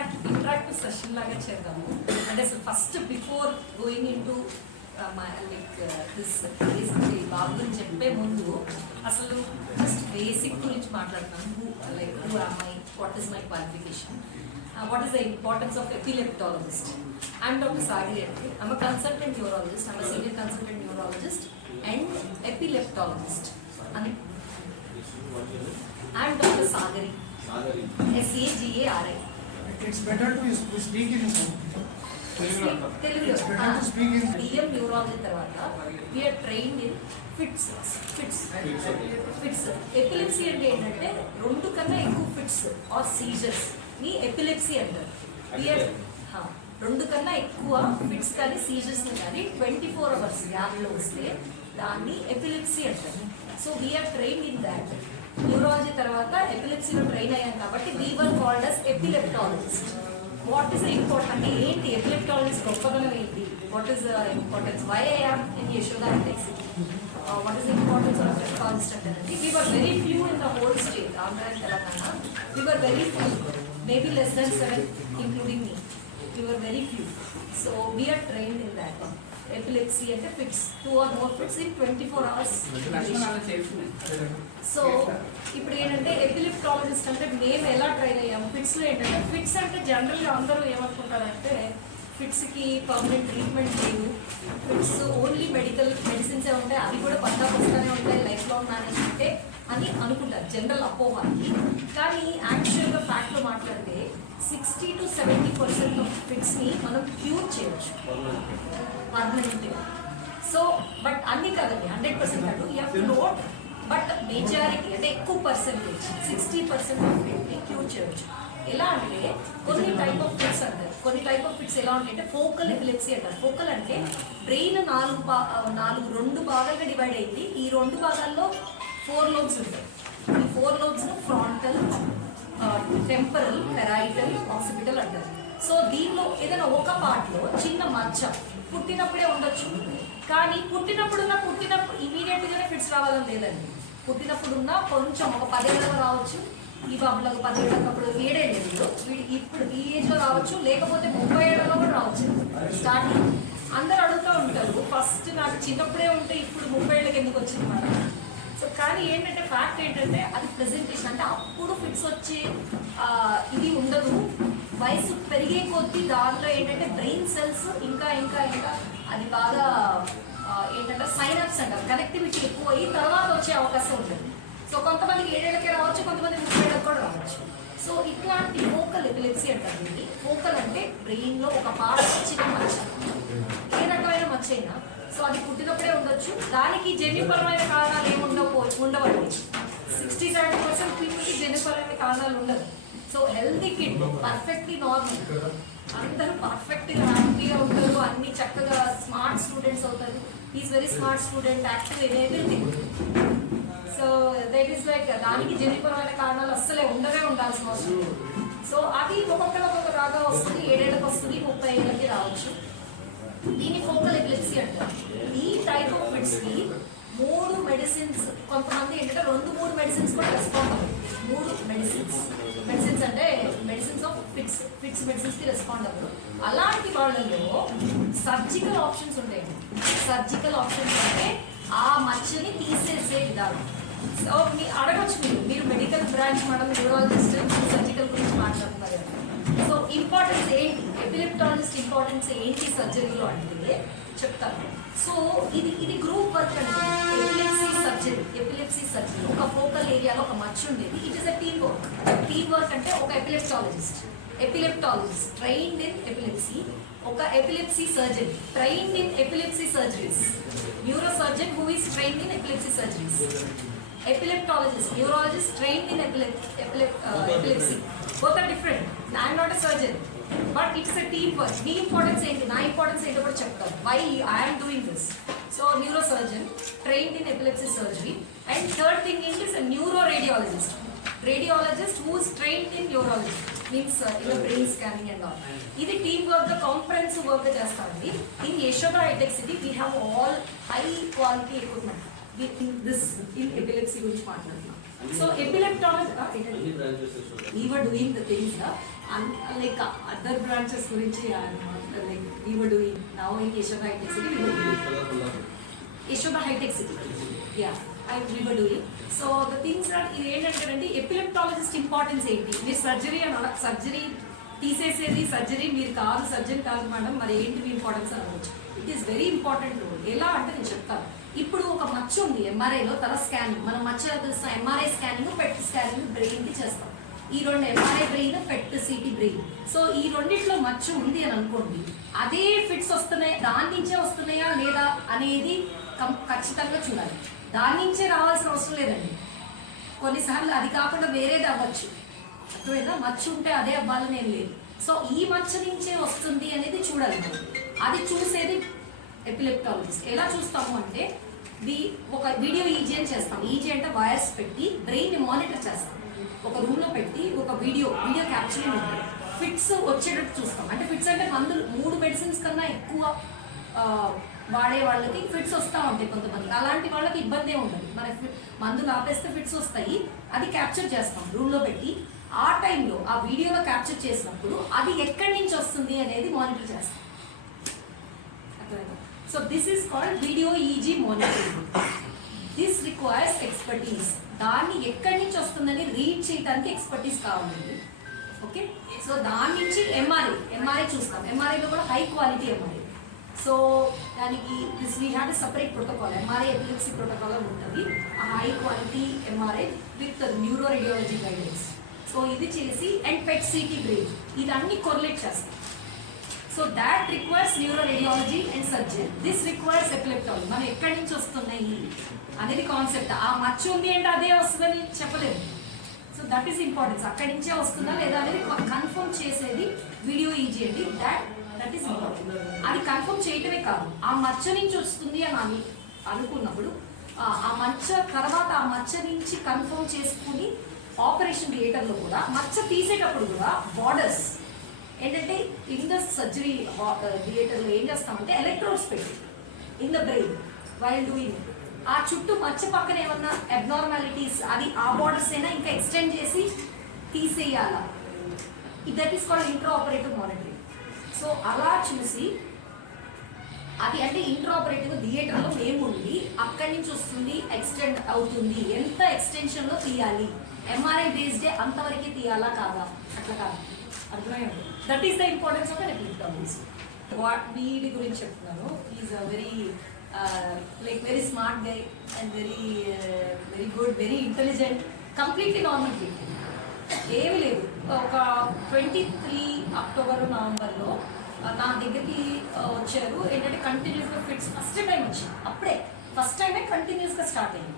Interact interactive session లాగా చేద్దాము. అంటే అసలు first before going into like this బాబు గురించి చెప్పే ముందు అసలు జస్ట్ బేసిక్ గురించి మాట్లాడుతున్నాను who like who are my what is my qualification what is the importance of epileptologist I'm doctor Sagiri అంటే I'm consultant neurologist I'm senior consultant neurologist and epileptologist అని I'm doctor Sagari S A G A R I It's better to s- speak in తెలుగులో It's better to speak in- DM neurology తర్వాత we're trained in fits fits fits epilepsy అంటే ఏంటంటే రెండు కన్నా ఎక్కువ fits or సీజర్స్ని epilepsy అంటారు. We're రెండు కన్నా ఎక్కువ ఫిట్స్ కానీ సీజర్స్ కానీ ట్వంటీ ఫోర్ అవర్స్ గ్యాప్లో వస్తే దాన్ని ఎపిలెప్సీ అంటారు. So we're train in that neurology తర్వాత ఎపిలెప్సీలో ట్రైన్ అయ్యాను కాబట్టి we were called as epileptologist. What is important అంటే ఏంటి ఎపిలెప్టాలజిస్ట్ గొప్పదనం ఏంటి? What is importance why I am in Yashoda index what is importance of epileptologist అంటే we were very few in the whole state Andhra and Telangana we were very few maybe less than seven including me we were very few so we're trained in that epilepsy అంటే fits two or more fits in twenty four hours so ఇప్పుడు ఏంటంటే ఎపిలిప్టాలజిస్ట్ అంటే మేము ఎలా train అయ్యాము? ఫిట్స్లో ఏంటంటే fits అంటే జనరల్గా అందరూ ఏమనుకుంటారంటే ఫిట్స్కి పర్మనెంట్ ట్రీట్మెంట్ లేదు. ఫిట్స్ ఓన్లీ మెడికల్ మెడిసిన్స్ ఏ ఉంటాయి అవి కూడా వస్తానే ఉంటాయి లైఫ్ లాంగ్ మేనేజ్మెంటే అని అనుకుంటారు జనరల్ అపోహానికి కానీ యాక్చువల్గా ఫ్యాక్ట్లో మాట్లాడితే sixty to seventy percent of ఫిట్స్ని మనం క్యూర్ చేయొచ్చు. పర్మనెంట్ సో బట్ అన్ని కాదండి హండ్రెడ్ పర్సెంట్ కాదు. యూ నోట్ బట్ మెజారిటీ అంటే ఎక్కువ పర్సెంటేజ్ సిక్స్టీ పర్సెంట్ ఆఫ్ ఫిట్ని క్యూర్ చేయొచ్చు. ఎలా అంటే కొన్ని టైప్ ఆఫ్ ఫిట్స్ అంటారు. కొన్ని టైప్ ఆఫ్ ఫిట్స్ ఎలా ఉంటాయి అంటే ఫోకల్ ఎపిలెప్సీ అంటారు. ఫోకల్ అంటే బ్రెయిన్ నాలుగు నాలుగు రెండు భాగాలుగా డివైడ్ అయింది. ఈ రెండు భాగాల్లో ఫోర్ లోబ్స్ ఉంటాయి. ఈ four lobes frontal temporal parietal occipital అంటారు. సో దీనిలో ఏదైనా ఒక పార్ట్లో చిన్న మచ్చ పుట్టినప్పుడే ఉండొచ్చు. కానీ పుట్టినప్పుడున్న పుట్టినప్పుడు ఇమీడియట్గానే ఫిట్స్ రావాలని లేదండి. పుట్టినప్పుడున్న కొంచెం ఒక పదేళ్ళకు రావచ్చు. ఈ బాబులకు పదిహేడు అప్పుడు ఏడేళ్ళు వీడి ఇప్పుడు ఈ ఏజ్లో రావచ్చు లేకపోతే ముప్పై ఏళ్ళలో కూడా రావచ్చు. స్టార్టింగ్ అందరు అడుగుతూ ఉంటారు ఫస్ట్ నాకు చిన్నప్పుడే ఉంటే ఇప్పుడు ముప్పై ఏళ్ళకి ఎందుకు వచ్చింది మరి సో కానీ ఏంటంటే ఫ్యాక్ట్ ఏంటంటే అది ప్రెజెంటేషన్ అంటే అప్పుడు ఫిట్స్ వచ్చే ఇది ఉండదు. వయసు పెరిగే కొద్దీ దానిలో ఏంటంటే బ్రెయిన్ సెల్స్ ఇంకా ఇంకా ఇంకా అది బాగా ఏంటంటే సైనప్స్ అంటారు. కనెక్టివిటీ ఎక్కువ అయ్యి తర్వాత వచ్చే అవకాశం ఉంటుంది. సో కొంతమందికి ఏడేళ్ళకే రావచ్చు కొంతమంది ముప్పై ఏళ్ళకి కూడా రావచ్చు. సో ఇట్లాంటి ఫోకల్ ఎపిలెప్సీ అంటారు దీన్ని. ఫోకల్ అంటే బ్రెయిన్లో ఒక పార్ట్ చిన్న మచ్చ ఏ రకమైన మచ్చ అయినా సో అది పుట్టినప్పుడే ఉండొచ్చు. దానికి జన్యుపరమైన కారణాలు ఏమి ఉండవు ఉండవండి సిక్స్టీ సెవెంటీ పర్సెంట్ పీపుల్కి జన్యుపరమైన కారణాలు ఉండదు. So healthy kid perfectly normal అందరూ పర్ఫెక్ట్గా హ్యాపీగా ఉంటారు. అన్ని చక్కగా స్మార్ట్ స్టూడెంట్స్ అవుతారు. Is very smart student active in everything so that is like దానికి జన్యుపరమైన కారణాలు అస్సలే ఉండవే ఉండాల్సిన అవసరం సో అది ఒక్కొక్కరు ఒక్కొక్క రాగా వస్తుంది. ఏడేళ్ళకి వస్తుంది ముప్పై ఏళ్ళకి రావచ్చు. దీన్ని ఫోకల్ ఎపిలెప్సీ అంటారు. ఈ టైప్ ఆఫ్ ఫిట్స్కి మూడు మెడిసిన్స్ కొంతమంది ఏంటంటే రెండు మూడు మెడిసిన్స్ కూడా రెస్పాండ్ మూడు మెడిసిన్స్ మెడిసిన్స్ అంటే మెడిసిన్స్ ఆఫ్ ఫిక్స్ ఫిక్స్ మెడిసిన్స్కి రెస్పాండ్ అవ్వరు అలాంటి వాళ్ళలో సర్జికల్ ఆప్షన్స్ ఉంటాయి. సర్జికల్ ఆప్షన్స్ అంటే ఆ మచ్చని తీసేసే విధానం. సో మీ అడగొచ్చు మీరు. మీరు medical branch madam neurologist surgical గురించి మాట్లాడుతున్నారు సో ఇంపార్టెన్స్ ఏంటి? ఎపిలెప్టాలజిస్ట్ ఇంపార్టెన్స్ ఏంటి సర్జరీలో అంటే చెప్తాను. సో ఇది ఇది గ్రూప్ వర్క్ అంటే ఏరియాలో ఒక మచ్చ ఉండేది. It is a team work team work అంటే ఒక epileptologist epileptologist trained in epilepsy ఒక epilepsy surgeon trained in epilepsy surgeries neuro surgeon who is trained in epilepsy surgeries epileptologist, neurologist trained in epilep- epilep- uh, epilepsy. Both are different. I am not a surgeon. But it's a team work. మీ importance ఏంటి? నా importance ఏంటో కూడా చెప్తాను. Why I'm doing this so neuro surgeon trained in epilepsy surgery and third thing ఏంటి is neuro radiologist radiologist who's trained in neurology means in brain scanning and all ఇది team వర్క్గా comprehensive work చేస్తామండి in Yashoda Hitech City we have all high quality equipment this in epilepsy గురించి మాట్లాడుతున్నాం. So epileptology అన్ని branches we were doing the things and uh, like uh, other branches గురించి we were doing now in Yashoda High Tech City we were doing Yashoda High Tech City. Yeah I, we were doing so the things that ఇది ఏంటంటే ఎపిలెప్టాలజిస్ట్ importance ఏంటి? మీరు surgery అని surgery తీసేసేది surgery మీరు కాదు surgery కాదు madam మరి ఏంటి మీ ఇంపార్టెన్స్ అనవచ్చు. It is very important role ఎలా అంటే నేను చెప్తాను. ఇప్పుడు ఒక మచ్చ ఉంది ఎంఆర్ఐలో తల స్కానింగ్ మనం మచ్చ తెలుస్తాం ఎంఆర్ఐ స్కానింగ్ పెట్ స్కానింగ్ బ్రెయిన్కి చేస్తాం. ఈ రెండు MRI brain PET CT brain so ఈ రెండిట్లో మచ్చ ఉంది అని అనుకోండి. అదే ఫిట్స్ వస్తున్నాయి దాని నుంచే వస్తున్నాయా లేదా అనేది కం- ఖచ్చితంగా చూడాలి. దాని నుంచే రావాల్సిన అవసరం లేదండి. కొన్నిసార్లు అది కాకుండా వేరేది అవ్వచ్చు. అర్థమైందా? మచ్చ ఉంటే అదే అవ్వాలని ఏం లేదు. సో ఈ మచ్చ నుంచే వస్తుంది అనేది చూడాలి అది చూసేది ఎపిలెప్టాలజిస్ట్ ఎలా చూస్తాము అంటే ఒక వీడియో ఈజీ అని చేస్తాం. ఈజీ అంటే వైర్స్ పెట్టి బ్రెయిన్ మానిటర్ చేస్తాం. ఒక రూమ్లో పెట్టి ఒక వీడియో వీడియో క్యాప్చరింగ్ ఉంటుంది ఫిట్స్ వచ్చేటట్టు చూస్తాం. అంటే ఫిట్స్ అంటే మందులు మూడు మెడిసిన్స్ కన్నా ఎక్కువ వాడే వాళ్ళకి ఫిట్స్ వస్తూ ఉంటాయి కొంతమంది అలాంటి వాళ్ళకి ఇబ్బంది ఉండదు. మన మందులు ఆపేస్తే ఫిట్స్ వస్తాయి. అది క్యాప్చర్ చేస్తాం. రూమ్లో పెట్టి ఆ టైంలో ఆ వీడియోలో క్యాప్చర్ చేసినప్పుడు అది ఎక్కడి నుంచి వస్తుంది అనేది మానిటర్ చేస్తాం. So this is called video EEG monitoring. This requires expertise దాన్ని ఎక్కడి నుంచి వస్తుందని రీడ్ చేయడానికి ఎక్స్పర్టీస్ కావాలండి ఓకే సో దాని నుంచి ఎంఆర్ఐ ఎంఆర్ఐ చూస్తాం. ఎంఆర్ఐలో కూడా హై క్వాలిటీ ఎంఆర్ఐ సో దానికి this we have separate protocol MRI epilepsy protocol ఉంటుంది. ఆ high quality MRI with neuro radiology guidance so ఇది చేసి అండ్ పెట్ సిటీ గ్రేడ్ ఇదన్నీ కొర్లేట్ చేస్తాం. So that requires neuro radiology and surgery this requires epileptology మనం ఎక్కడి నుంచి వస్తున్నాయి? అనేది కాన్సెప్ట్ ఆ మచ్చ ఉంది అంటే అదే వస్తుందని చెప్పలేదు సో దట్ ఈస్ ఇంపార్టెన్స్ అక్కడి నుంచే వస్తుందా లేదా అనేది కన్ఫర్మ్ చేసేది వీడియో ఈజీ అండి దాట్ దట్ ఈస్ ఇంపార్టెంట్ అది కన్ఫర్మ్ చేయటమే కాదు. ఆ మచ్చ నుంచి వస్తుంది అని అని అనుకున్నప్పుడు ఆ- ఆ మచ్చ తర్వాత ఆ మచ్చ నుంచి కన్ఫర్మ్ చేసుకుని ఆపరేషన్ థియేటర్లో కూడా మచ్చ తీసేటప్పుడు కూడా బార్డర్స్ ఏంటంటే ఇన్ ద సర్జరీ థియేటర్లో ఏం చేస్తామంటే ఎలక్ట్రోడ్స్ పెట్టి in the brain while doing ఆ చుట్టూ మచ్చ పక్కన ఏమన్నా అబ్నార్మాలిటీస్ అది ఆ బార్డర్స్ అయినా ఇంకా ఎక్స్టెండ్ చేసి తీసేయాలా. That is called intraoperative monitoring so అలా చూసి అది అంటే ఇంట్రో ఆపరేటివ్ థియేటర్లో మేము అక్కడి నుంచి వస్తుంది ఎక్స్టెండ్ అవుతుంది. ఎంత ఎక్స్టెన్షన్లో తీయాలి? ఎంఆర్ఐ బేస్డే అంతవరకే తీయాలా కాదా? అట్లా కాదు. అర్థమైంది. That is the importance of electric what వీడి గురించి చెప్తున్నాను is a very like very smart guy and very very good very intelligent completely normal people ఏమి లేదు. ఒక ట్వంటీ త్రీ అక్టోబర్ నవంబర్లో నా దగ్గరికి uh, వచ్చారు. ఏంటంటే కంటిన్యూస్గా ఫిట్స్ ఫస్ట్ టైం వచ్చింది. అప్పుడే. ఫస్ట్ టైమే కంటిన్యూస్గా స్టార్ట్ అయింది.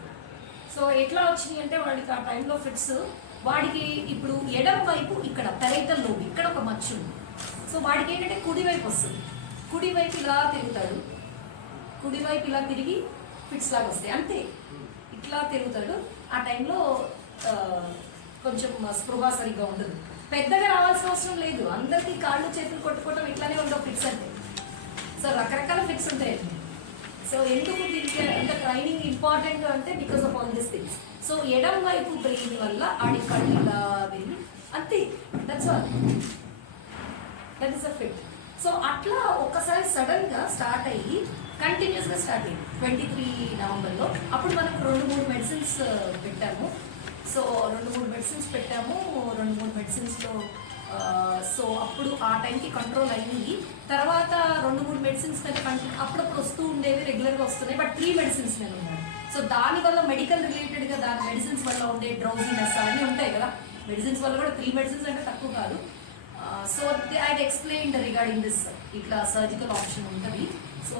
సో ఎట్లా వచ్చినాయి అంటే వాళ్ళకి ఆ టైంలో ఫిట్స్ వాడికి ఇప్పుడు ఎడం వైపు ఇక్కడ పెరైటల్ లోబ్ ఇక్కడ ఒక మచ్చ ఉంది. సో వాడికి ఏంటంటే కుడివైపు వస్తుంది. కుడివైపు ఇలా తిరుగుతాడు. కుడివైపు ఇలా తిరిగి ఫిట్స్ లాగా వస్తాయి. అంతే. ఇట్లా తిరుగుతాడు. ఆ టైంలో కొంచెం స్పృహ సరిగ్గా ఉండదు. పెద్దగా రావాల్సిన అవసరం లేదు. అందరికీ కాళ్ళు చేతులు కొట్టుకోవటం ఇట్లానే ఉండవు ఫిట్స్ అంటే. సో రకరకాల ఫిట్స్ ఉంటాయి. సో ఎందుకు దీనికి అంత ట్రైనింగ్ ఇంపార్టెంట్ అంటే because of all this things so ఎడం వైపు బ్రెయిన్ వల్ల ఆడి కళ్ళు ఇలా వెళ్ళి అంతే. That's all that is a fit so అట్లా ఒక్కసారి సడన్గా స్టార్ట్ అయ్యి కంటిన్యూస్గా స్టార్ట్ అయ్యింది ట్వంటీ త్రీ నవంబర్లో అప్పుడు మనం రెండు మూడు మెడిసిన్స్ uh, పెట్టాము. సో రెండు మూడు మెడిసిన్స్ పెట్టాము. రెండు మూడు మెడిసిన్స్లో సో అప్పుడు ఆ టైంకి కంట్రోల్ అయ్యింది తర్వాత రెండు మూడు మెడిసిన్స్ మీద అప్పుడప్పుడు వస్తూ ఉండేవి రెగ్యులర్గా వస్తున్నాయి. బట్ త్రీ మెడిసిన్స్ మీద ఉన్నాయి సో దానివల్ల మెడికల్ రిలేటెడ్గా దాని మెడిసిన్స్ వల్ల ఉండే డ్రౌజీనెస్ అన్నీ ఉంటాయి కదా. మెడిసిన్స్ వల్ల కూడా త్రీ మెడిసిన్స్ అంటే తక్కువ కాదు. So I explain regarding this ఇట్లా సర్జికల్ ఆప్షన్ ఉంటుంది. సో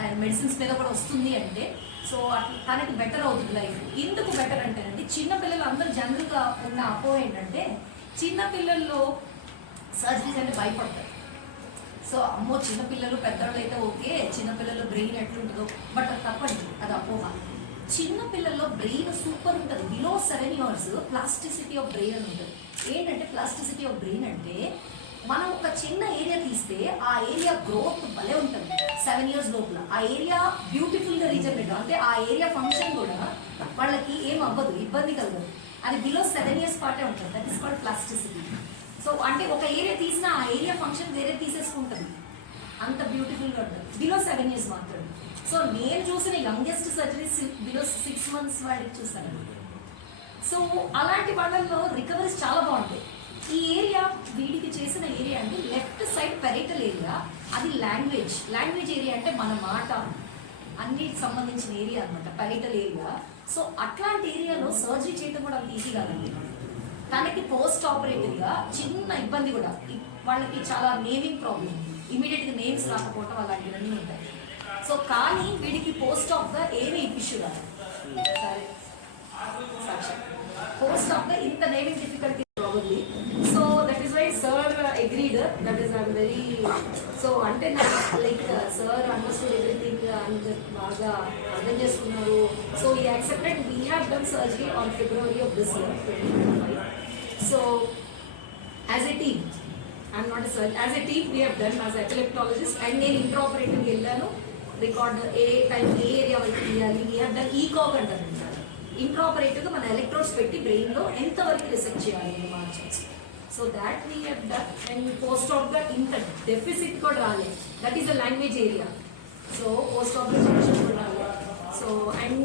అండ్ మెడిసిన్స్ మీద కూడా వస్తుంది అంటే సో అట్లా తనకి బెటర్ అవుతుంది లైఫ్ ఎందుకు బెటర్ అంటేనండి చిన్న పిల్లలు అందరూ జనరల్గా ఉన్న అపో ఏంటంటే చిన్న పిల్లల్లో సర్జరీస్ అంటే భయపడతారు. సో అమ్మో చిన్నపిల్లలు పెద్దవాళ్ళు అయితే ఓకే చిన్నపిల్లలు బ్రెయిన్ ఎట్లుంటుందో బట్ అది తప్పండి అది అపోహ. చిన్నపిల్లల్లో బ్రెయిన్ సూపర్ ఉంటుంది. Below seven years plasticity of brain ఉంటుంది. ఏంటంటే ప్లాస్టిసిటీ ఆఫ్ బ్రెయిన్ అంటే మనం ఒక చిన్న ఏరియా తీస్తే ఆ ఏరియా గ్రోత్ భలే ఉంటుంది. సెవెన్ ఇయర్స్ లోపల. ఆ ఏరియా బ్యూటిఫుల్గా రీజనరేట్ రీజన్ అంటే ఆ ఏరియా ఫంక్షన్ కూడా వాళ్ళకి ఏం అవ్వదు ఇబ్బంది కలగదు. అది బిలో సెవెన్ ఇయర్స్ పాటే ఉంటుంది. That is called plasticity so అంటే ఒక ఏరియా తీసిన ఆ ఏరియా ఫంక్షన్ వేరే తీసేసుకుంటుంది. అంత బ్యూటిఫుల్గా ఉంటుంది. బిలో సెవెన్ ఇయర్స్ మాత్రమే. సో నేను చూసిన youngest surgeries below six months వాడికి చూసాను సో అలాంటి వాళ్ళల్లో రికవరీస్ చాలా బాగుంటాయి. ఈ ఏరియా వీడికి చేసిన ఏరియా అంటే లెఫ్ట్ సైడ్ పెరైటల్ ఏరియా అది లాంగ్వేజ్ లాంగ్వేజ్ ఏరియా అంటే మన మాట. అన్నిటికి సంబంధించిన ఏరియా అనమాట పెరైటల్ ఏరియా సో అట్లాంటి ఏరియాలో సర్జరీ చేయడం కూడా అంత ఈజీ కాదండి. తనకి పోస్ట్ ఆపరేటివ్గా చిన్న ఇబ్బంది కూడా. వాళ్ళకి చాలా నేమింగ్ ప్రాబ్లం ఇమీడియట్గా నేమ్స్ రాకపోవటం అలాంటివన్నీ ఉంటాయి. సో కానీ వీడికి పోస్ట్ ఆఫ్గా ఏమీ ఇష్యూ రాదు. సరే. పోస్ట్ ఆఫ్ ద ఇంత naming difficulty probably so that is why sir agreed that is I'm very so అంటే like sir understood everything and బాగా అర్థం చేసుకున్నారు. సో ఈ accepted we have done surgery on February of this year twenty so as a team I'm not surge as a team we have done as epileptologist and నేను intraoperative వెళ్ళాను. Record ఏ time ఏ area వరకు తీయాలి we have done ఈ కాక్ అంటారు ఇంట్రాపరేటివ్గా మన electrodes పెట్టి బ్రెయిన్లో ఎంతవరకు రిసెర్చ్ రిసెక్ట్ చేయాలి అని మార్చచ్చు so that we have done and post ఆఫ్గా ఇంత డెఫిసిట్ కూడా రాలేదు that is a language area so post of కూడా రాలేదు సో అండ్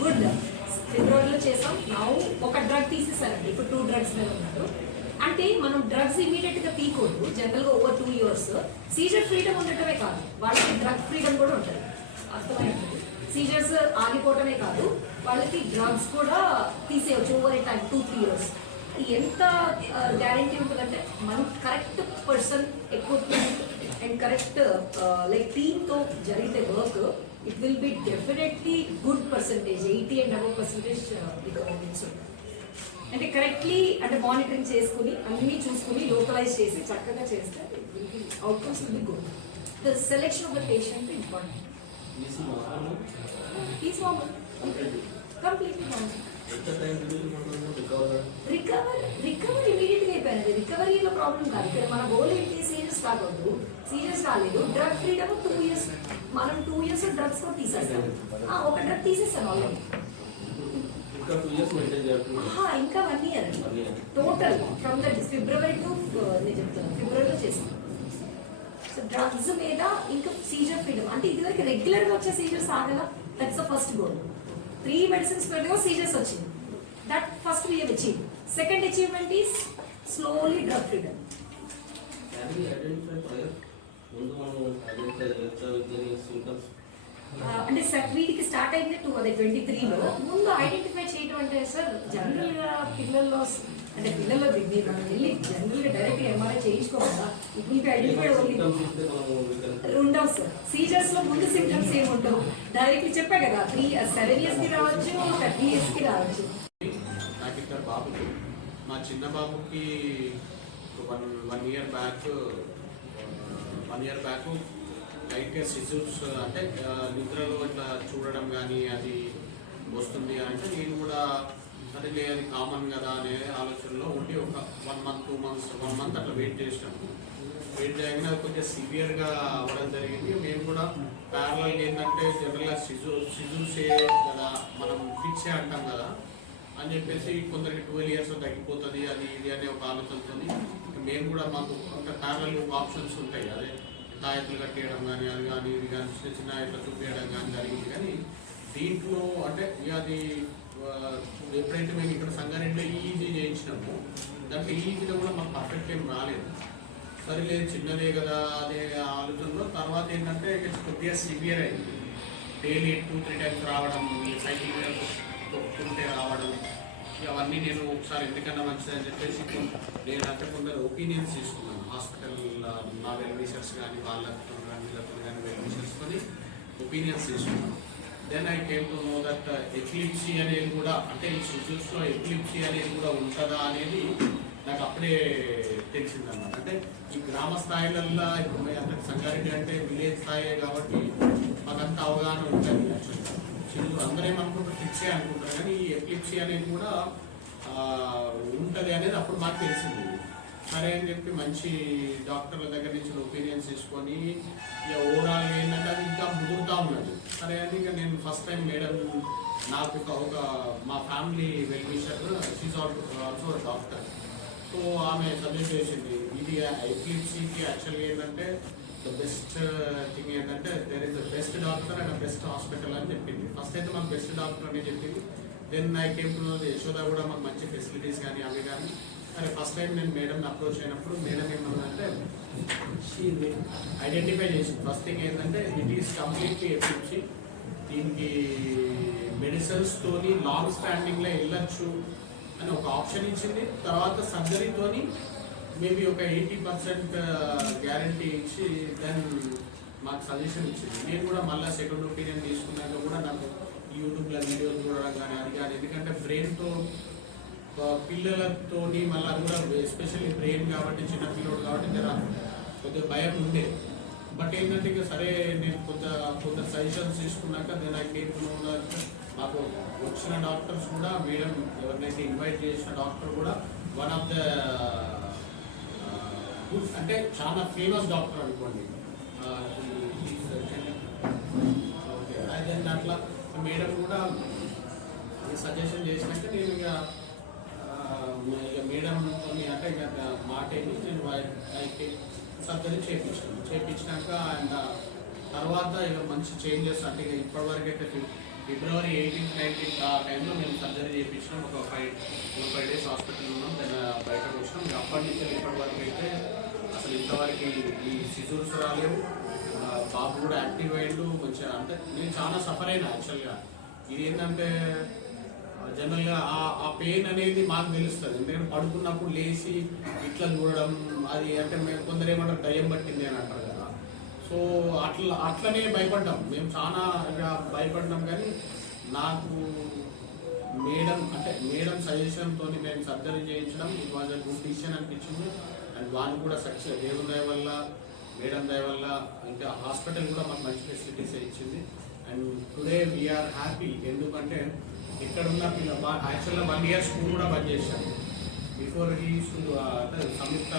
గుడ్ రెండు ఫిబ్రవరిలో చేసాం. నౌ ఒక డ్రగ్ తీసేసారండి ఇప్పుడు టూ డ్రగ్స్ మీద ఉన్నారు. అంటే మనం డ్రగ్స్ ఇమీడియట్గా తీయకూడదు. జనరల్గా over two years seizure freedom ఉండటమే కాదు. వాళ్ళకి డ్రగ్ ఫ్రీడమ్ కూడా ఉంటుంది. అర్థమైంది? సీజర్స్ ఆగిపోవటమే కాదు. వాళ్ళకి డ్రగ్స్ కూడా తీసేయచ్చు over a time two three years ఎంత గ్యారంటీ ఉంటుందంటే మనం correct person equipment and correct like టీమ్తో జరిగితే work it will be definitely good percentage eighty and above percentage recommendations అంటే కరెక్ట్లీ అంటే మానిటరింగ్ చేసుకుని అన్ని చూసుకుని లోకలైజ్ చేసి చక్కగా చేస్తే outcomes will be good the selection of the patient important is normal completely normal recover recover recover ఇమీడియట్గా అయిపోయింది రికవరీలో ప్రాబ్లం కాదు. ఇక్కడ మన గోల్ ఏంటి? సీరియస్ కాకూడదు సీరియస్ కాలేదు. డ్రగ్ ఫ్రీడమ్ టూ ఇయర్స్ మనం టూ ఇయర్స్ డ్రగ్స్ కూడా తీసేస్తాం. ఒక డ్రగ్ తీసేస్తాను ఆల్రెడీ ఇంకా one year total from the February to నేను చెప్తాను ఫిబ్రవరిలో చేస్తాను సో డ్రగ్స్ మీద ఇంకా సీజర్ ఫ్రీడమ్ అంటే ఇదివరకు రెగ్యులర్గా వచ్చే seizures ఆగల? That's the first goal three medicines పెడితే సీజర్స్ వచ్చింది that first we achieve second achievement is slowly drug freedom can be identify prior ముందు మనం ఐడెంటిఫై చేయొచ్చా విత్ సింటమ్స్ అంటే సార్ వీటికి స్టార్ట్ అయింది టూ అదే ట్వంటీ త్రీలో ముందు ఐడెంటిఫై చేయడం అంటే సార్ జనరల్గా పిల్లల్లో అంటే పిల్లల్లో దిగి మనం వెళ్ళి జనరల్గా డైరెక్ట్ ఎంఆర్ఐ చేయించుకోవాలా ఇప్పుడు ఐడెంటిఫై సింటమ్స్ ఉండవు సార్ సీజర్స్లో ముందు సిమ్టమ్స్ ఏమి ఉండవు. డైరెక్ట్ చెప్పా కదా త్రీ సెవెన్ ఇయర్స్కి రావచ్చు థర్టీ ఇయర్స్కి రావచ్చు. నాకు ఇద్దరు బాబులు మా చిన్న బాబుకి one one year back one year back లైట్గా సిజూస్ అంటే నిద్రలో ఇట్లా చూడడం కానీ అది వస్తుంది అంటే నేను కూడా సరే అది కామన్ కదా అనే ఆలోచనలో ఉండి ఒక one month two months one month అట్లా వెయిట్ చేసినాము. వెయిట్ చేయగానే అది కొంచెం సివియర్గా అవ్వడం జరిగింది. మేము కూడా ప్యారల్ ఏంటంటే జనరల్గా సిజు సిజూసే కదా మనం ఫిక్సే అంటాం కదా అని చెప్పేసి కొందరికి ట్వెల్వ్ ఇయర్స్ తగ్గిపోతుంది అది ఇది అనే ఒక ఆలోచనతో మేము కూడా మాకు ఒక ప్యారల్ ఆప్షన్స్ ఉంటాయి. అదే తాయత్తులు కట్టేయడం కానీ అది కానీ ఇది కానీ చిన్న చిన్న ఇట్లా చూపించడం కానీ జరిగింది. కానీ దీంట్లో అంటే అది ఎప్పుడైతే మేము ఇక్కడ సంగారెడ్డిలో ఈజీ చేయించినాము దాంట్లో ఈజీలో కూడా మాకు పర్ఫెక్ట్ ఏం రాలేదు. సరేలే చిన్నదే కదా అదే ఆలోచనలో తర్వాత ఏంటంటే ఇక కొద్దిగా సివియర్ అయింది. డైలీ టూ త్రీ టైమ్స్ రావడం సైకిల్ మీద తొక్కుంటే రావడం అవన్నీ నేను ఒకసారి ఎందుకన్నా మంచిది అని చెప్పేసి నేను అంటే కొందరు ఒపీనియన్స్ తీసుకున్నాను. హాస్పిటల్ నా వెల్విషర్స్ కానీ వాళ్ళతో కానీ వీళ్ళతో కానీ వెల్ ఒపీనియన్స్ తీసుకున్నాను. Then I came to know that epilepsy అనేది కూడా అంటే ఈ సిజుస్లో ఎక్లిప్సీ అనేది కూడా ఉంటుందా అనేది నాకు అప్పుడే తెలిసిందన్నమాట. అంటే ఈ గ్రామ స్థాయిలల్లో ఇప్పుడు అంటే సంగారెడ్డి అంటే విలేజ్ స్థాయే కాబట్టి మాకంత అవగాహన ఉంటుంది యాక్చువల్గా. చిల్లు అందరూ ఏమనుకుంటారు? ఫిక్సే అనుకుంటారు. కానీ ఈ ఎపిలిప్సీ అనేది కూడా ఉంటుంది అనేది అప్పుడు మాకు తెలిసింది. సరే అని చెప్పి మంచి డాక్టర్ల దగ్గర నుంచి ఒపీనియన్స్ తీసుకొని ఇక ఓవరాల్ ఏంటంటే అది ఇంకా ముదురుతూ ఉన్నది. సరే అని ఇక నేను ఫస్ట్ టైం మేడం నాకు ఒక ఒక మా family well she's also doctor so ఆమె సజెస్ట్ చేసింది ఇది ఎపిలిప్సీకి యాక్చువల్గా ఏంటంటే ద బెస్ట్ థింగ్ ఏంటంటే there is the best doctor and best hospital అని చెప్పింది. ఫస్ట్ అయితే మాకు బెస్ట్ డాక్టర్ అని చెప్పింది. Then I came to Yashoda కూడా మాకు మంచి ఫెసిలిటీస్ కానీ అవి కానీ సరే ఫస్ట్ టైం నేను మేడం అప్రోచ్ అయినప్పుడు మేడం ఏమన్నారంటే షీ ఐడెంటిఫై చేసింది ఫస్ట్ థింగ్ ఏంటంటే ఇట్ ఈస్ కంప్లీట్లీ ఎపిలిప్సీ దీనికి మెడిసిన్స్ తోని లాంగ్ స్టాండింగ్లో వెళ్ళచ్చు వెళ్ళొచ్చు అని ఒక ఆప్షన్ ఇచ్చింది. తర్వాత సర్జరీతోని మేబీ ఒక ఎయిటీ పర్సెంట్ గ్యారంటీ ఇచ్చి దెన్ మాకు సజెషన్ ఇచ్చింది. నేను కూడా మళ్ళీ సెకండ్ ఒపీనియన్ తీసుకున్నాక కూడా నాకు యూట్యూబ్లో వీడియోస్ చూడడం కానీ అది కానీ ఎందుకంటే బ్రెయిన్తో పిల్లలతోని మళ్ళీ అది కూడా ఎస్పెషల్లీ బ్రెయిన్ కాబట్టి చిన్న పిల్లడు కాబట్టి జర కొద్దిగా భయం ఉండే. బట్ ఏంటంటే ఇక సరే నేను కొంత కొంత సజెషన్స్ తీసుకున్నాక నేను ఐ కేమ్ మాకు వచ్చిన డాక్టర్స్ కూడా మేడం ఎవరినైతే ఇన్వైట్ చేసిన డాక్టర్ కూడా వన్ ఆఫ్ ద గుడ్ అంటే చాలా ఫేమస్ డాక్టర్ అనుకోండి. ఓకే అయితే అట్లా మేడం కూడా సజెషన్ చేసినాక నేను ఇక ఇక మేడం అంటే ఇక మాట నేను అయితే సర్జరీ చేయించాను చేయించినాక అండ్ తర్వాత ఇక మంచి చేంజెస్ అంటే ఇక ఇప్పటివరకు అయితే ఫిబ్రవరి ఎయిటీన్త్ నైన్టీన్త్ ఆ టైంలో మేము సర్జరీ చేయించినాం ఒక ఫైవ్ ఫైవ్ డేస్ హాస్పిటల్ ఉన్నాం. దాన్ని బయటకు వచ్చినాం అప్పటి నుంచి ఇప్పటి వరకు అయితే అసలు ఇంతవరకు ఈ- సిజూర్స్ రాలేవు బాబు కూడా యాక్టివ్ అయ్యిండు మంచిగా అంటే నేను చాలా సఫర్ అయినా యాక్చువల్గా. ఇది ఏంటంటే జనరల్గా ఆ ఆ పెయిన్ అనేది మాకు తెలుస్తుంది. ఎందుకంటే పడుకున్నప్పుడు లేచి ఇట్లా చూడడం అది అంటే మేము కొందరు ఏమంటారు దయ్యం పట్టింది అని అంటారు కదా. సో అట్లా అట్లనే భయపడ్డాం. మేము చాలా భయపడ్డాం కానీ నాకు మేడం అంటే మేడం సజెషన్తో మేము సర్జరీ చేయించడం ఇది వాజ్ గుడ్ డిసిషన్ అనిపించింది. అండ్ వాళ్ళు కూడా సక్సెస్ దేవుని దయ వల్ల మేడం దయ వల్ల ఇంకా హాస్పిటల్ కూడా మాకు మంచి ఫెసిలిటీస్ ఇచ్చింది. అండ్ టుడే వీఆర్ హ్యాపీ ఎందుకంటే ఇక్కడ ఉన్న పిల్ల యాక్చువల్గా వన్ ఇయర్ స్కూల్ కూడా బంద్ చేశాను బిఫోర్ ఈ స్కూల్ అంటే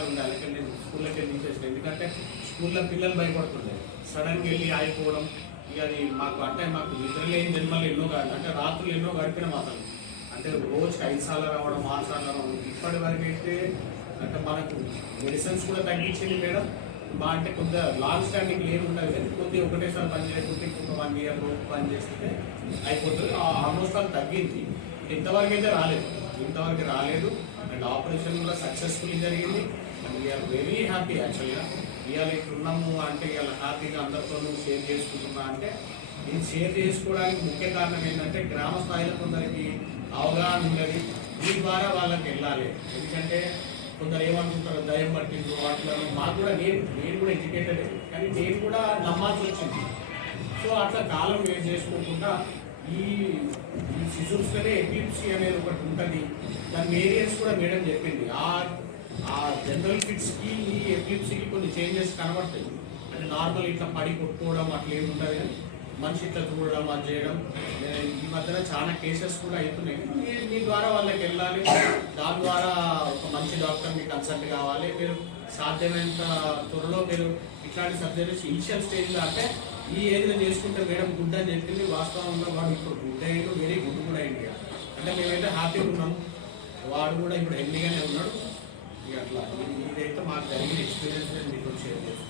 ఉండాలి ఉండే నేను స్కూల్లోకి వెళ్ళి చేసాను. ఎందుకంటే స్కూల్లో పిల్లలు భయపడుతుండే. సడన్గా వెళ్ళి ఆగిపోవడం ఇక అది మాకు అంటే మాకు నిద్ర లేని జన్మలు ఎన్నో కాదు అంటే రాత్రులు ఎన్నో గడిపినాం అసలు. అంటే రోజుకి ఐదు సార్లు రావడం ఆరు సార్లు రావడం. ఇప్పటి వరకు అయితే అంటే మనకు మెడిసిన్స్ కూడా తగ్గించింది మేడం. మా అంటే కొంత లాంగ్ స్టాండింగ్ ఏమి ఉంటుంది కానీ కొద్దిగా ఒకటేసారి పని చేయకుంటే ఇంకొక వన్ ఇయర్ పని చేస్తే అయిపోతుంది. ఆల్మోస్ట్ అది తగ్గింది. ఇంతవరకు అయితే రాలేదు. ఇంతవరకు రాలేదు. అండ్ ఆపరేషన్ కూడా సక్సెస్ఫుల్ జరిగింది. And we are very happy యాక్చువల్గా ఇవాళ ఇక్కడ ఉన్నాము అంటే ఇవాళ హ్యాపీగా అందరితోనూ షేర్ చేసుకుంటున్నా అంటే ఇది షేర్ చేసుకోవడానికి ముఖ్య కారణం ఏంటంటే గ్రామ స్థాయిలో కొందరికి అవగాహన ఉండదు. దీని ద్వారా వాళ్ళకి వెళ్ళాలి. ఎందుకంటే కొందరు ఏమనుకుంటారు దయ్యం పట్టిండ్రు వాటిలో మాకు కూడా నేను నేను కూడా ఎడ్యుకేటెడ్ కానీ నేను కూడా నమ్మాల్సి వచ్చింది. సో అట్లా కాలం వేస్ట్ చేసుకోకుండా ఈ ఈ శిశువులోనే ఎపిలిప్సీ అనేది ఒకటి ఉంటుంది. దాని వేరియన్స్ కూడా మేడం చెప్పింది. ఆ ఆ జనరల్ కిడ్స్కి ఈ ఎపిలిప్సీకి కొన్ని చేంజెస్ కనబడతాయి. అంటే నార్మల్ ఇట్లా పడి కొట్టుకోవడం అట్లా ఏమి ఉండదు కానీ మనిషి ఇట్లా చూడడం అది చేయడం ఈ మధ్యన చాలా కేసెస్ కూడా అవుతున్నాయి. మీ- ద్వారా వాళ్ళకి వెళ్ళాలి. దాని ద్వారా ఒక మంచి డాక్టర్ మీకు కన్సల్ట్ కావాలి. మీరు సాధ్యమైనంత త్వరలో మీరు ఇట్లాంటి సబ్జెక్ట్స్ ఇనిషియల్ స్టేజ్లో అంటే ఈ ఏజ్లో చేసుకుంటే మేడం గుడ్ అని చెప్పింది వాస్తవంలో వాడు ఇప్పుడు గుడ్ అయ్యాడు వెరీ గుడ్ కూడా అయింది. ఇక. అంటే మేమైతే హ్యాపీగా ఉన్నాం. వాడు కూడా ఇప్పుడు హెల్దీగానే ఉన్నాడు. ఇక అట్లా. ఇది- ఇదైతే మాకు జరిగిన ఎక్స్పీరియన్స్ నేను మీకు షేర్ చేస్తాను.